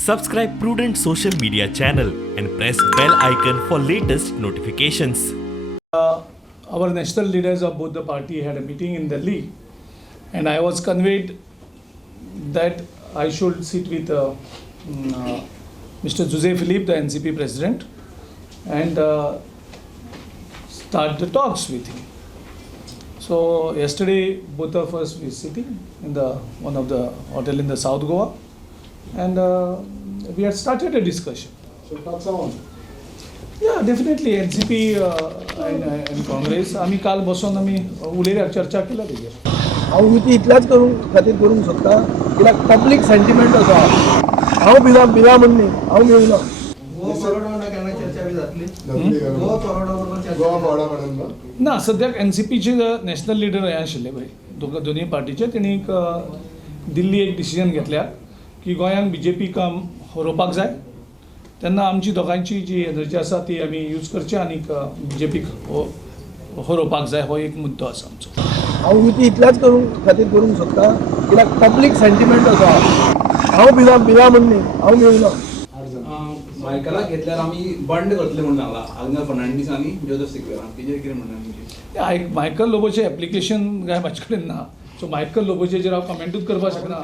Subscribe Prudent social media channel and press bell icon for latest notifications. Our national leaders of both the party had a meeting in Delhi, and I was conveyed that I should sit with Mr. Jose Philippe, the NCP president, and start the talks with him. So yesterday, both of us were sitting in one of the hotel in the South Goa, and we had started a discussion. So talks are on. Yeah, definitely NCP and Congress. आम्ही काल बसून आम्ही उलेर चर्चा केला तेजेर. हांव युती इतल्याच करूंक सोदता कित्याक पब्लीक सेंटिमेंट आसा. हांव बिना म्हणनी हांव घेवना. ना सद्याक एनसीपीचे नॅशनल लिडर हे आशिल्ले पळय दोनूय पार्टीचे तेणी दिल्ली एक डिसिजन घेतल्या की गोंयांक बीजेपी काम हरोवपाक जाय. तेन्ना आमची दोगांची जी एनर्जी आसा ती आमी यूज करची आनी बीजेपीक हरोवपाक जाय हो एक मुद्दो आसा आमचो. हांव युती इतल्याच करूंक सोदता कित्याक पब्लीक सेंटिमेंट आसा. हांव बिना म्हणनी हांव घेवना. मायकला घेतल्यार आमी बंड करतले म्हणून सांगला आग्नेल फर्नांडीस आनी जोसेफ सिक्वेरान तेजेर कितें म्हणना मायकल लोबोचें एप्लिकेशन काय म्हाजे कडेन ना. सो मायकल लोबोचेर हांव कमेंटूच करपाक शकना.